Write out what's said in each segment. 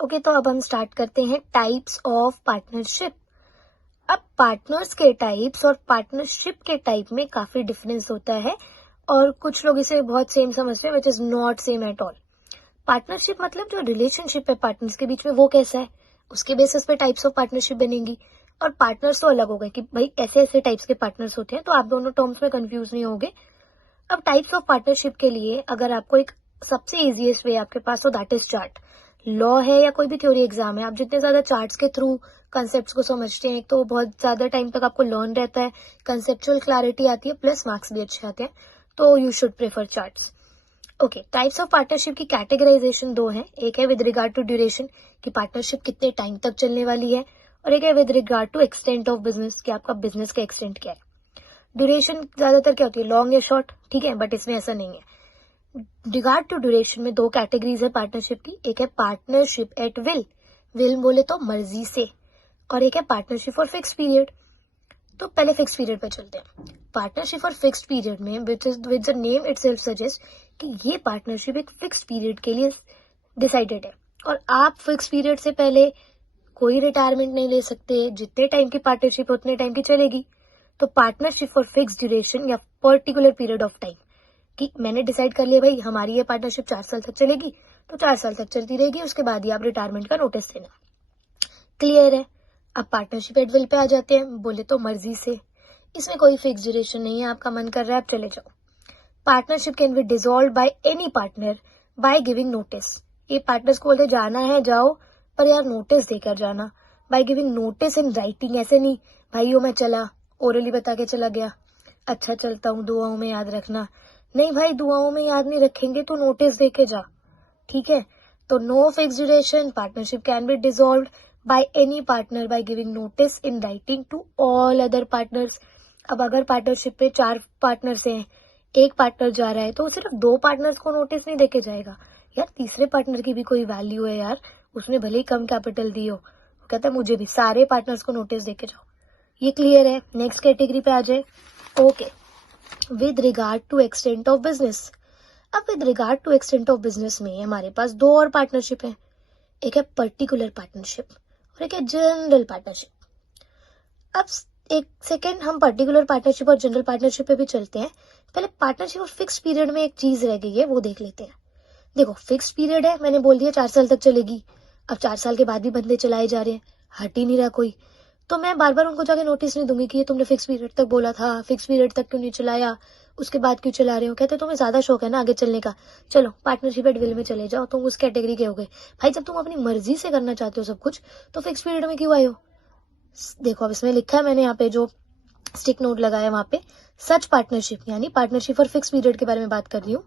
Okay, तो अब हम स्टार्ट करते हैं टाइप्स ऑफ पार्टनरशिप। अब पार्टनर्स के टाइप्स और पार्टनरशिप के टाइप में काफी डिफरेंस होता है और कुछ लोग इसे बहुत सेम समझते हैं, which is not same at all. Partnership मतलब जो रिलेशनशिप है पार्टनर्स के बीच में वो कैसा है, उसके बेसिस पे टाइप्स ऑफ पार्टनरशिप बनेंगी। और पार्टनर्स तो अलग हो गए कि भाई ऐसे ऐसे टाइप्स के पार्टनर्स होते हैं, तो आप दोनों टर्म्स में कंफ्यूज नहीं होगे। अब टाइप्स ऑफ पार्टनरशिप के लिए अगर आपको एक सबसे इजीएस्ट वे आपके पास हो, दैट इज चार्ट। लॉ है या कोई भी थ्योरी एग्जाम है, आप जितने ज्यादा चार्ट्स के थ्रू कंसेप्ट्स को समझते हैं, तो बहुत ज्यादा टाइम तक आपको लर्न रहता है, कंसेप्चुअल क्लैरिटी आती है, प्लस मार्क्स भी अच्छे आते हैं, तो you should prefer charts. Okay, types of partnership की कैटेगराइजेशन दो है। एक है विद रिगार्ड टू ड्यूरेशन कि पार्टनरशिप कितने टाइम तक चलने वाली है, और एक है with regard to extent of business कि आपका बिजनेस का एक्सटेंट क्या है। ड्यूरेशन ज्यादातर क्या होती है, लॉन्ग या शॉर्ट, ठीक है, बट इसमें ऐसा नहीं है। रिगार्ड टू ड्यूरेशन में दो कैटेगरीज है पार्टनरशिप की। एक है पार्टनरशिप एट विल, विल बोले तो मर्जी से, और एक है पार्टनरशिप फॉर फिक्स पीरियड। तो पहले फिक्स पीरियड पे चलते हैं। पार्टनरशिप फॉर फिक्स पीरियड में which the name itself suggest कि ये पार्टनरशिप एक फिक्स पीरियड के लिए डिसाइडेड है, और आप फिक्स पीरियड से पहले कोई रिटायरमेंट नहीं ले सकते। जितने टाइम की पार्टनरशिप उतने टाइम की चलेगी। तो पार्टनरशिप फॉर फिक्स ड्यूरेशन या पर्टिकुलर पीरियड ऑफ टाइम कि मैंने डिसाइड कर लिया भाई हमारी ये पार्टनरशिप 4 साल तक चलेगी, तो 4 साल तक चलती रहेगी, उसके बाद ही आप रिटायरमेंट का नोटिस देना। क्लियर है। अब पार्टनरशिप एट विल पे आ जाते हैं, बोले तो मर्जी से। इसमें कोई फिक्स ड्यूरेशन नहीं है, आपका मन कर रहा है आप चले जाओ। Partnership can B dissolve bye any partner by giving notice. ये पार्टनर्स को बोलते जाना है जाओ, पर यार नोटिस देकर जाना। Bye giving notice in writing, ऐसे नहीं भाइयों मैं चला, ओरली बता के चला गया, अच्छा चलता हूँ, दुआओं में याद रखना। नहीं भाई, दुआओं में याद नहीं रखेंगे तो नोटिस देके जा, ठीक है। तो no fix duration, partnership can be dissolved by any partner by giving notice in writing to all other partners. अब अगर पार्टनरशिप पे 4 पार्टनर्स हैं, एक पार्टनर जा रहा है, तो सिर्फ 2 पार्टनर्स को नोटिस नहीं देके जाएगा यार, तीसरे पार्टनर की भी कोई वैल्यू है यार, उसने भले ही कम कैपिटल दी हो। वो कहता है मुझे भी सारे पार्टनर्स को नोटिस देके जाओ। ये क्लियर है। नेक्स्ट कैटेगरी पे आ जाए। Okay, with regard to extent of business. अब with regard to extent of business में हमारे पास 2 और पार्टनरशिप है। एक है पर्टिकुलर पार्टनरशिप और एक है जनरल पार्टनरशिप। अब एक सेकेंड हम पर्टिकुलर पार्टनरशिप और जनरल पार्टनरशिप पे भी चलते हैं। पहले पार्टनरशिप और फिक्स पीरियड में एक चीज रह गई है, वो देख लेते हैं। देखो, फिक्स पीरियड है, मैंने बोल दिया 4 साल तक चलेगी। अब 4 साल के बाद भी बंदे चलाए जा रहे हैं, हट ही नहीं रहा कोई। तो मैं बार बार उनको जाके नोटिस नहीं दूंगी कि ये तुमने फिक्स पीरियड तक बोला था, फिक्स पीरियड तक क्यों नहीं चलाया, उसके बाद क्यों चला रहे हो। कहते तुम्हें ज्यादा शौक है ना आगे चलने का, चलो पार्टनरशिप एट विल में चले जाओ, तुम उस कैटेगरी के हो गए। भाई जब तुम अपनी मर्जी से करना चाहते हो सब कुछ, तो फिक्स पीरियड में क्यों आए हो। देखो अब इसमें लिखा है, मैंने यहाँ पे जो स्टिक नोट लगाया वहां पे, सच पार्टनरशिप यानी पार्टनरशिप फॉर फिक्स पीरियड के बारे में बात कर रही हूँ।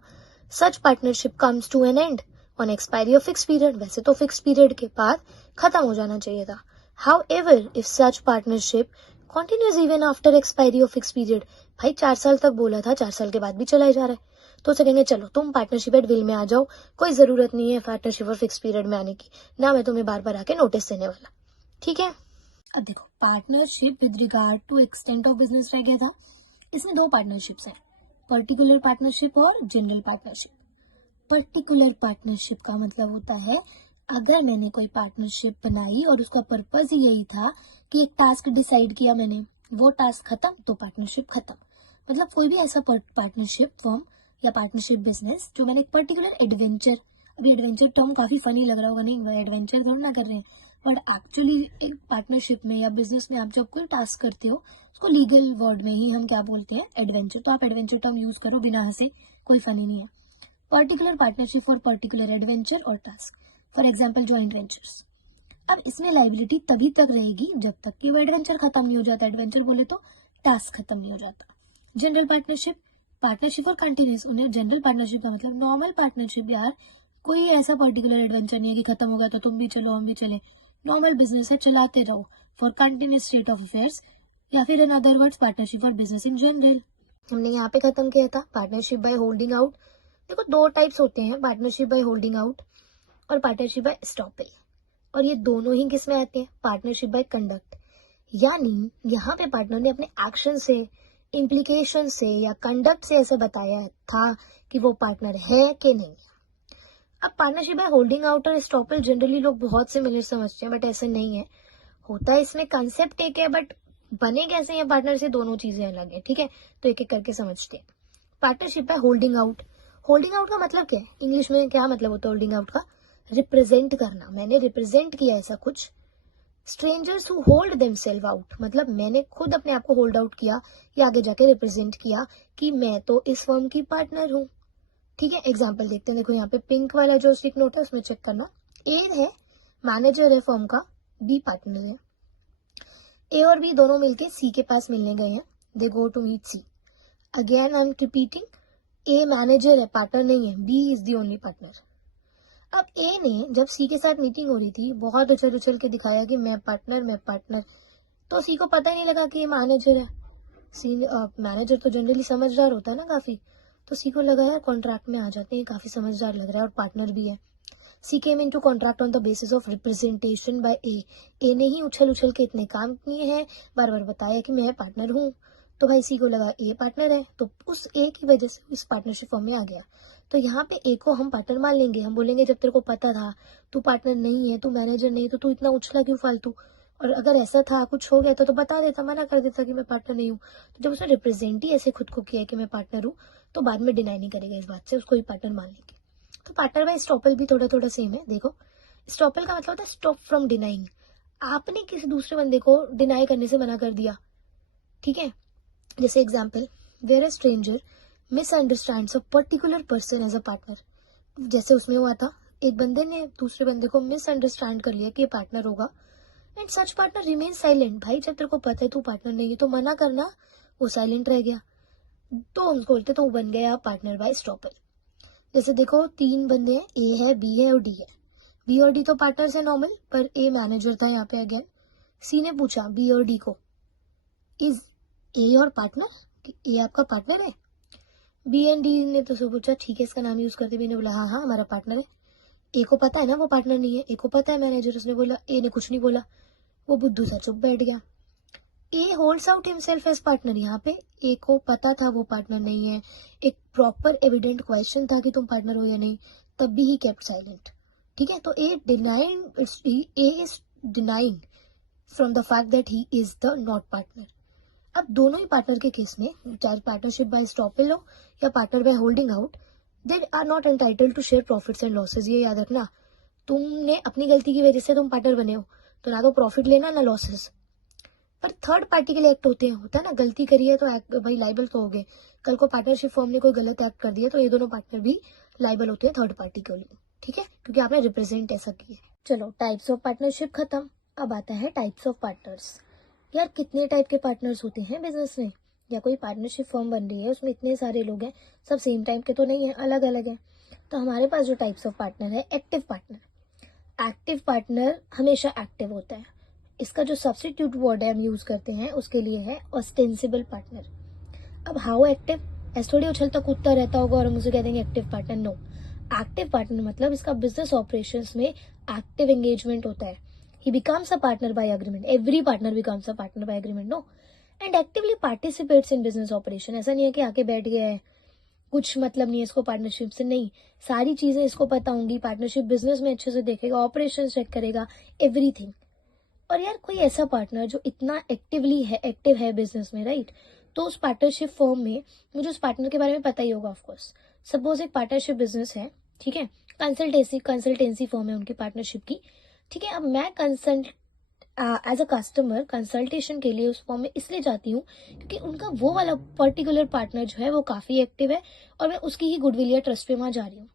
Such partnership comes to an end on expiry of fix period. वैसे तो फिक्स पीरियड के बाद खत्म हो जाना चाहिए था। However, if such partnership continues even after expiry of fixed period, भाई 4 साल तक बोला था, 4 साल के बाद भी चलाया जा रहा है, तो उसे कहेंगे चलो तुम पार्टनरशिप एट विल में आ जाओ, कोई जरूरत नहीं है पार्टनरशिप और फिक्स पीरियड में आने की, ना मैं तुम्हें बार बार आके नोटिस देने वाला, ठीक है। अब देखो, partnership with regard to extent of business रह गया था। इसमें 2 पार्टनरशिप्स हैं, पर्टिकुलर पार्टनरशिप और जनरल पार्टनरशिप। पर्टिकुलर पार्टनरशिप का मतलब होता है अगर मैंने कोई पार्टनरशिप बनाई और उसका पर्पज ही यही था कि एक टास्क डिसाइड किया मैंने, वो टास्क खत्म तो पार्टनरशिप खत्म। मतलब कोई भी ऐसा पार्टनरशिप फर्म या पार्टनरशिप बिजनेस जो मैंने एक पर्टिकुलर एडवेंचर, अभी एडवेंचर टर्म काफी फनी लग रहा होगा, नहीं एडवेंचर थोड़ा ना कर रहे हैं, बट एक्चुअली एक पार्टनरशिप में या बिजनेस में आप जब कोई टास्क करते हो, उसको लीगल वर्ड में ही हम क्या बोलते हैं, एडवेंचर। तो आप एडवेंचर टर्म यूज करो बिना हंसे, कोई फनी नहीं है। Particular partnership for particular adventure और task, for example joint ventures. अब इसमें लाइबिलिटी तभी तक रहेगी जब तक कि वो एडवेंचर खत्म नहीं हो जाता, एडवेंचर बोले तो टास्क खत्म नहीं हो जाता। जनरल पार्टनरशिप, पार्टनरशिप और कंटिन्यूस, उन्हें जनरल पार्टनरशिप का मतलब नॉर्मल पार्टनरशिप यार, कोई ऐसा पर्टिकुलर एडवेंचर नहीं है कि खत्म हो गया तो तुम भी चलो हम भी चले, नॉर्मल बिजनेस है चलाते रहो for continuous state of affairs, या फिर in other words partnership for business in general. हमने यहाँ पे खत्म किया था पार्टनरशिप बाय होल्डिंग आउट। देखो 2 टाइप्स होते हैं, पार्टनरशिप बाय होल्डिंग आउट और पार्टनरशिप बाय स्टॉपिंग, और ये दोनों ही किस में आते हैं, पार्टनरशिप बाय कंडक्ट। यानी यहाँ पे पार्टनर ने अपने एक्शन से, इम्प्लीकेशन से या कंडक्ट से ऐसे बताया था कि वो पार्टनर है कि नहीं। अब पार्टनरशिप है होल्डिंग आउट और स्टॉपल जनरली लोग बहुत सिमिलर समझते हैं, बट ऐसा नहीं है। होता है इसमें कंसेप्ट एक है, बट बने कैसे हैं पार्टनर से दोनों चीजें अलग है। ठीक है, तो एक एक करके समझते हैं। पार्टनरशिप है होल्डिंग आउट। होल्डिंग आउट का मतलब क्या है, इंग्लिश में क्या मतलब होता है होल्डिंग आउट का? रिप्रेजेंट करना। मैंने रिप्रेजेंट किया ऐसा कुछ। Strangers who hold themselves out, मतलब मैंने खुद अपने आप को होल्ड आउट किया या आगे जाके रिप्रेजेंट किया कि मैं तो इस फर्म की पार्टनर हूँ। ठीक है, एग्जाम्पल देखते हैं। देखो यहाँ पे पिंक वाला जो स्टिक नोट है उसमें चेक करना। ए है मैनेजर है फर्म का, बी पार्टनर है। ए और बी दोनों मिलके सी के पास मिलने गए हैं। They go to meet C. Again I am repeating, A manager है, पार्टनर नहीं है, B is the only partner. अब ए ने जब सी के साथ मीटिंग हो रही थी बहुत उछल उछल के दिखाया कि मैं पार्टनर, तो सी को पता ही नहीं लगा कि ये मैनेजर है। सी मैनेजर तो जनरली समझदार होता है ना काफी, तो सी को लगा यार कॉन्ट्रैक्ट में आ जाते हैं, काफी समझदार लग रहा है और पार्टनर भी है। सी केम इन to contract on the basis of representation bye ए। ए ने ही उछल उछल के इतने काम किए हैं, बार बार बताया कि मैं पार्टनर हूँ। तो भाई सी को लगा ए पार्टनर है, तो उस ए की वजह से इस पार्टनरशिप फॉर्म में आ गया। तो यहाँ पे ए को हम पार्टनर मान लेंगे। हम बोलेंगे जब तेरे को पता था तू पार्टनर नहीं है, तू मैनेजर नहीं है, तो तू इतना उछला क्यों फालतू? और अगर ऐसा था, कुछ हो गया था तो बता देता, मना कर देता कि मैं पार्टनर नहीं हूँ। तो जब उसने रिप्रेजेंट ही ऐसे खुद को किया है कि मैं पार्टनर हूँ, तो बाद में डिनाई नहीं करेगा इस बात से, उसको ही पार्टनर मान लेंगे। तो पार्टनर बाय स्टॉपल भी थोड़ा थोड़ा सेम है। देखो, स्टॉपल का मतलब होता है स्टॉप फ्रॉम डिनाइंग। आपने किसी दूसरे बंदे को डिनाई करने से मना कर दिया। ठीक है, जैसे example, where a stranger misunderstands a particular person as a partner. जैसे उसमें हुआ था, एक बंदे ने दूसरे बंदे को मिसअंडरस्टैंड कर लिया कि ये पार्टनर होगा, and such partner remain silent. भाई जब तेरे को पता है तू पार्टनर नहीं है तो मना करना, वो साइलेंट रह गया, तो उनको बोलते तो वो बन गया पार्टनर बाय स्टॉपल। जैसे देखो, तीन बंदे हैं, ए है, बी है और डी है। बी और डी तो पार्टनर्स है नॉर्मल, पर ए मैनेजर था यहाँ पे अगेन। सी ने पूछा बी और डी को, इज ए और पार्टनर, ए आपका पार्टनर है? बी एंड डी ने तो सोचा ठीक है इसका नाम यूज करते। बी ने बोला हाँ हाँ हमारा पार्टनर है। ए को पता है ना वो पार्टनर नहीं है, ए को पता है मैनेजर, उसने बोला, ए ने कुछ नहीं बोला, वो बुद्धू सा चुप बैठ गया। A holds out himself as partner. यहाँ पे ए को पता था वो पार्टनर नहीं है, एक प्रॉपर एविडेंट क्वेश्चन था कि तुम पार्टनर हो या नहीं, तब भी ही केप्ट साइलेंट। ठीक है, तो A is denying from the fact that he is the not partner. अब दोनों ही पार्टनर के केस में, चाहे पार्टनरशिप बाय स्टॉपल हो या partner by holding out, they are not entitled to share profits and losses. ये याद रखना, तुमने अपनी गलती की वजह से तुम पार्टनर बने हो, तो ना तो प्रॉफिट लेना ना लॉसेस। पर थर्ड पार्टी के लिए एक्ट होते हैं, होता है ना, गलती करी है तो एक्ट भाई लाइबल तो हो गए। कल को पार्टनरशिप फर्म ने कोई गलत एक्ट कर दिया तो ये दोनों पार्टनर भी लाइबल होते हैं थर्ड पार्टी के लिए। ठीक है, क्योंकि आपने रिप्रेजेंट ऐसा किया है। चलो, टाइप्स ऑफ पार्टनरशिप खत्म, अब आता है टाइप्स ऑफ पार्टनर्स। यार कितने टाइप के पार्टनर्स होते हैं बिजनेस में, या कोई पार्टनरशिप फर्म बन रही है उसमें इतने सारे लोग हैं, सब सेम टाइप के तो नहीं है, अलग अलग है। तो हमारे पास जो टाइप्स ऑफ पार्टनर है, एक्टिव पार्टनर। एक्टिव पार्टनर हमेशा एक्टिव होता है। इसका जो सब्स्टिट्यूट वर्ड है हम यूज करते हैं उसके लिए है ऑस्टेंसिबल पार्टनर। अब हाउ एक्टिव, ऐसे थोड़ी उछलता कूदता रहता होगा और हम उसे कह देंगे active partner, no. Active partner मतलब इसका बिजनेस ऑपरेशंस में एक्टिव एंगेजमेंट होता है। He becomes a partner by agreement, every partner becomes a partner by agreement, no. And actively participates in business operation. ऐसा नहीं है कि आके बैठ गया है, कुछ मतलब नहीं है इसको पार्टनरशिप से, नहीं, सारी चीजें इसको पता होंगी। पार्टनरशिप बिजनेस में अच्छे से देखेगा, ऑपरेशन चेक करेगा, एवरीथिंग। और यार कोई ऐसा पार्टनर जो इतना एक्टिव है बिजनेस में, राइट, तो उस पार्टनरशिप फर्म में मुझे उस पार्टनर के बारे में पता ही होगा ऑफकोर्स। सपोज एक पार्टनरशिप बिजनेस है, ठीक है, कंसल्टेंसी फर्म है उनकी पार्टनरशिप की। ठीक है, अब मैं consult as a customer consultation के लिए उस फॉर्म में इसलिए जाती हूँ क्योंकि उनका वो वाला पर्टिकुलर पार्टनर जो है वो काफी एक्टिव है और मैं उसकी ही गुडविल या ट्रस्ट पे वहां जा रही हूँ।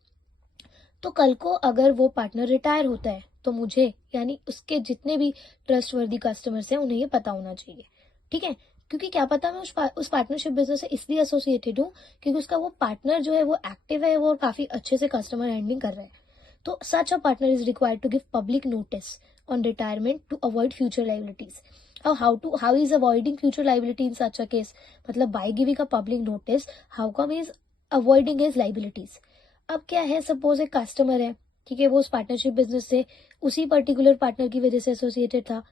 तो कल को अगर वो पार्टनर रिटायर होता है तो मुझे, यानी उसके जितने भी ट्रस्टवर्दी कस्टमर्स हैं, उन्हें ये पता होना चाहिए। ठीक है, क्योंकि क्या पता मैं उस पार्टनरशिप बिजनेस से इसलिए एसोसिएटेड हूँ क्योंकि उसका वो पार्टनर जो है वो एक्टिव है, वो काफी अच्छे से कस्टमर हैंडलिंग कर रहा है। तो such a partner is required to give public notice on retirement to avoid future liabilities. How is avoiding future liability in such a case, मतलब by giving a public notice how come is avoiding his liabilities. अब क्या है, suppose एक customer है, ठीक है, वो उस पार्टनरशिप बिजनेस से उसी पर्टिकुलर पार्टनर की वजह से एसोसिएटेड था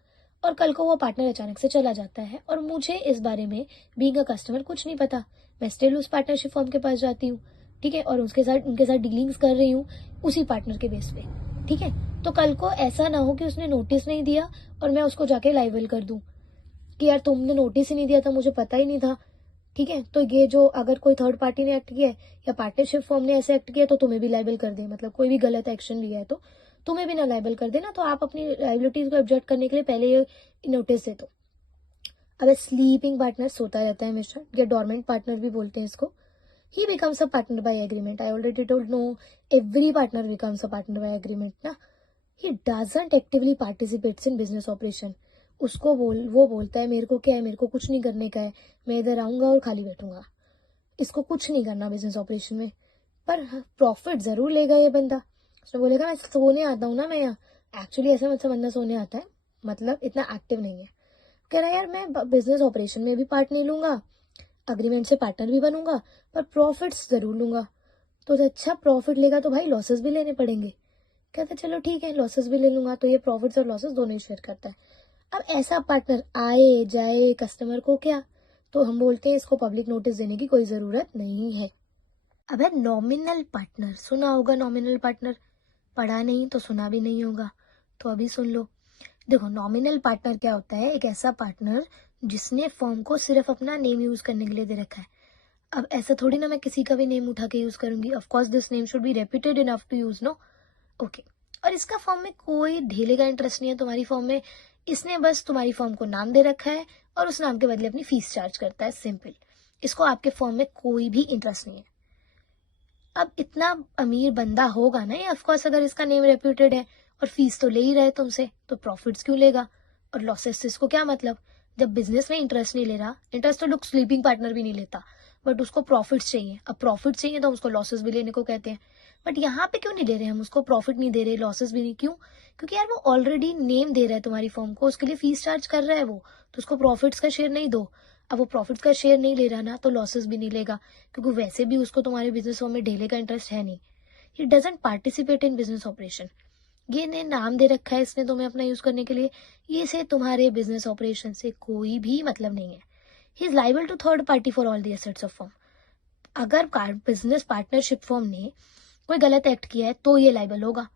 और कल को वो पार्टनर अचानक से चला जाता है और मुझे इस बारे में बीइंग अ कस्टमर कुछ नहीं पता। मैं स्टिल उस पार्टनरशिप फर्म के पास जाती हूँ, ठीक है, और उनके साथ डीलिंग्स कर रही हूँ उसी पार्टनर के बेस पे, ठीक है। तो कल को ऐसा ना हो कि उसने नोटिस नहीं दिया और मैं उसको जाके लाइबल कर दूं कि यार तुमने नोटिस ही नहीं दिया था, मुझे पता ही नहीं था, ठीक है। तो ये जो अगर कोई थर्ड पार्टी ने एक्ट किया है या पार्टनरशिप फॉर्म ने ऐसे एक्ट किया तो तुम्हें भी लाइबल कर दे, मतलब कोई भी गलत एक्शन लिया है तो तुम्हें भी ना लाइबल कर देना। तो आप अपनी लाइबिलिटीज को ऑब्जेक्ट करने के लिए पहले ये नोटिस दे दो। अब स्लीपिंग पार्टनर सोता रहता है हमेशा, या डॉर्मेंट पार्टनर भी बोलते हैं इसको। He becomes a partner by agreement. I already told, no, every partner becomes a partner by agreement ना. He doesn't actively participates in business operation. वो बोलता है मेरे को क्या है, मेरे को कुछ नहीं करने का है, मैं इधर आऊंगा और खाली बैठूंगा, इसको कुछ नहीं करना बिजनेस ऑपरेशन में। पर प्रॉफिट जरूर लेगा ये बंदा। उसने बोलेगा मैं सोने आता हूँ ना, मैं यहाँ एक्चुअली ऐसा मतलब बंदा सोने आता है, मतलब इतना एक्टिव नहीं है। कह रहा है यार मैं बिजनेस ऑपरेशन में भी पार्ट नहीं लूंगा, अग्रीमेंट से पार्टनर भी बनूंगा, पर प्रॉफिट्स जरूर लूंगा। तो अच्छा प्रॉफिट लेगा तो भाई लॉसेस भी लेने पड़ेंगे। कहते चलो ठीक है लॉसेस भी ले लूंगा। तो ये प्रॉफिट्स और लॉसेस दोनों ही शेयर करता है। अब ऐसा पार्टनर आए जाए कस्टमर को क्या, तो हम बोलते हैं इसको पब्लिक नोटिस देने की कोई जरूरत नहीं है। अब है नॉमिनल पार्टनर, सुना होगा नॉमिनल पार्टनर, पढ़ा नहीं तो सुना भी नहीं होगा, तो अभी सुन लो। देखो नॉमिनल पार्टनर क्या होता है, एक ऐसा पार्टनर जिसने फर्म को सिर्फ अपना नेम यूज करने के लिए दे रखा है। अब ऐसा थोड़ी ना मैं किसी का भी नेम उठा के यूज करूंगी, of course this name should be reputed enough to use, no, okay. और इसका फर्म में कोई ढेले का इंटरेस्ट नहीं है तुम्हारी फर्म में, इसने बस तुम्हारी फर्म को नाम दे रखा है और उस नाम के बदले अपनी फीस चार्ज करता है, सिंपल। इसको आपके फर्म में कोई भी इंटरेस्ट नहीं है। अब इतना अमीर बंदा होगा ना ये, ऑफकोर्स अगर इसका नेम रेप्यूटेड है और फीस तो ले ही रहे तुमसे, तो प्रॉफिट्स क्यों लेगा और लॉसेस से इसको क्या मतलब। जब बिजनेस में इंटरेस्ट नहीं ले रहा, इंटरेस्ट तो लोग स्लीपिंग पार्टनर भी नहीं लेता, बट उसको प्रॉफिट्स चाहिए। अब प्रॉफिट चाहिए तो हम उसको लॉसेस भी लेने को कहते हैं, बट यहाँ पे क्यों नहीं ले रहे हम उसको, प्रॉफिट नहीं दे रहे, लॉसेस भी नहीं, क्यों? क्योंकि यार वो ऑलरेडी नेम दे रहा है तुम्हारी फर्म को, उसके लिए फीस चार्ज कर रहा है वो, तो उसको प्रॉफिट्स का शेयर नहीं दो। अब वो प्रॉफिट्स का शेयर नहीं ले रहा ना, तो लॉसेस भी नहीं लेगा, क्योंकि वैसे भी उसको तुम्हारे बिजनेस फर्म में ढेले का इंटरेस्ट है नहीं। He doesn't participate in business operation. ये ने नाम दे रखा है इसने तुम्हें अपना यूज करने के लिए, ये से तुम्हारे बिजनेस ऑपरेशन से कोई भी मतलब नहीं है। He is liable to third party for all the assets of firm. अगर बिजनेस पार्टनरशिप फर्म ने कोई गलत एक्ट किया है तो ये लाइबल होगा।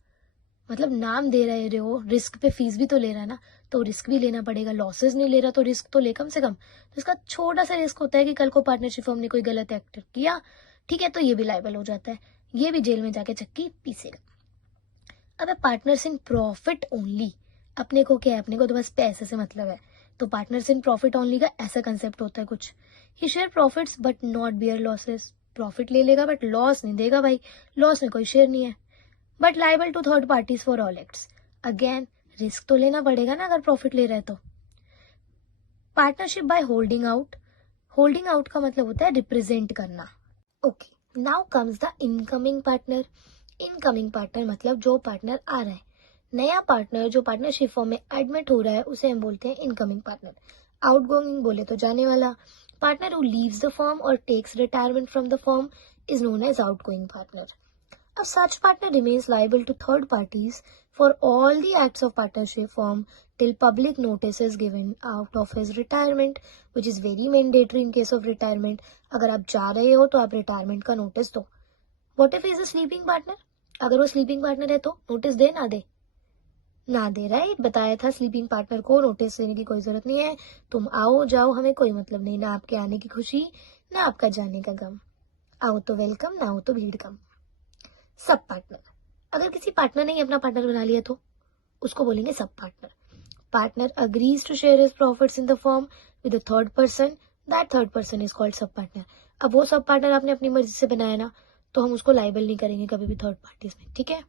मतलब नाम दे रहे हो, रिस्क पे फीस भी तो ले रहा है ना, तो रिस्क भी लेना पड़ेगा। लॉसेस नहीं ले रहा तो रिस्क तो ले कम से कम। तो इसका छोटा सा रिस्क होता है कि कल को पार्टनरशिप फर्म ने कोई गलत एक्ट किया, ठीक है, तो ये भी लाइबल हो जाता है, ये भी जेल में जाके चक्की पीसेगा। अब पार्टनर्स इन प्रॉफिट ओनली, अपने को क्या है, अपने को तो बस पैसे से मतलब है, तो पार्टनर्स इन प्रॉफिट ओनली का ऐसा कंसेप्ट होता है कुछ। He share profits but not bear losses. Profit ले लेगा बट लॉस नहीं देगा भाई, लॉस में कोई शेयर नहीं है। But liable to third parties for all acts. Again risk तो लेना पड़ेगा ना अगर प्रॉफिट ले रहा है तो। Partnership bye holding out. Holding out का मतलब होता है रिप्रेजेंट करना। Okay, now comes the incoming partner. Incoming partner मतलब जो पार्टनर आ रहा है, नया पार्टनर जो पार्टनरशिप फॉर्म में एडमिट हो रहा है, उसे हम बोलते हैं इनकमिंग पार्टनर। आउटगोइंग बोले तो जाने वाला। Partner who leaves the firm और takes retirement from the firm is known as outgoing partner. A such partner remains liable to third parties for all the acts of partnership firm till public notice is given out of his retirement, which is very mandatory in case of retirement. अगर आप जा रहे हो तो आप retirement का notice दो. What if he is a sleeping partner? अगर वो स्लीपिंग पार्टनर है तो नोटिस दे ना दे, ना दे, राइट? बताया था स्लीपिंग पार्टनर को नोटिस देने की कोई जरूरत नहीं है, तुम आओ जाओ हमें कोई मतलब नहीं, ना आपके आने की खुशी ना आपका जाने का गम। आओ तो वेलकम, ना आओ तो भीड़ कम। सब पार्टनर, अगर किसी पार्टनर ने अपना पार्टनर बना लिया तो उसको बोलेंगे sub partner. Partner agrees to share his profits in the firm with a third person, that third person is called sub partner. अब वो सब पार्टनर आपने अपनी मर्जी से बनाया ना, तो हम उसको लाइबल नहीं करेंगे कभी भी थर्ड पार्टीज में, ठीक है?